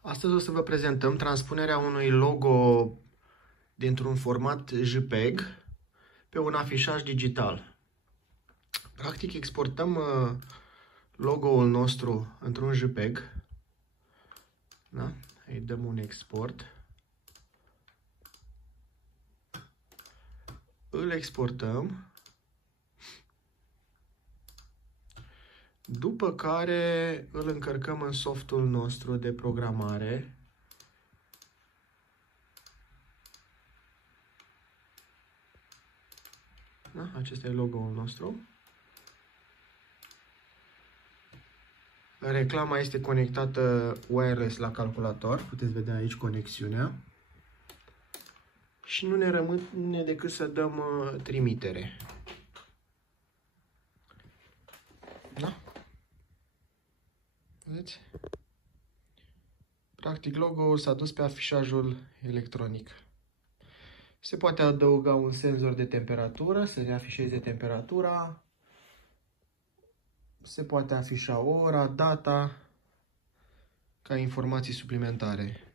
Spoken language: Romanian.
Astăzi o să vă prezentăm transpunerea unui logo dintr-un format JPEG pe un afișaj digital. Practic exportăm logo-ul nostru într-un JPEG. Da? Îi dăm un export. Îl exportăm. După care îl încărcăm în softul nostru de programare. Da? Acesta e logo-ul nostru. Reclama este conectată wireless la calculator. Puteți vedea aici conexiunea. Și nu ne rămâne decât să dăm trimitere. Da? Vedeți? Practic, logo-ul s-a dus pe afișajul electronic. Se poate adăuga un senzor de temperatură, să ne afișeze temperatura. Se poate afișa ora, data, ca informații suplimentare.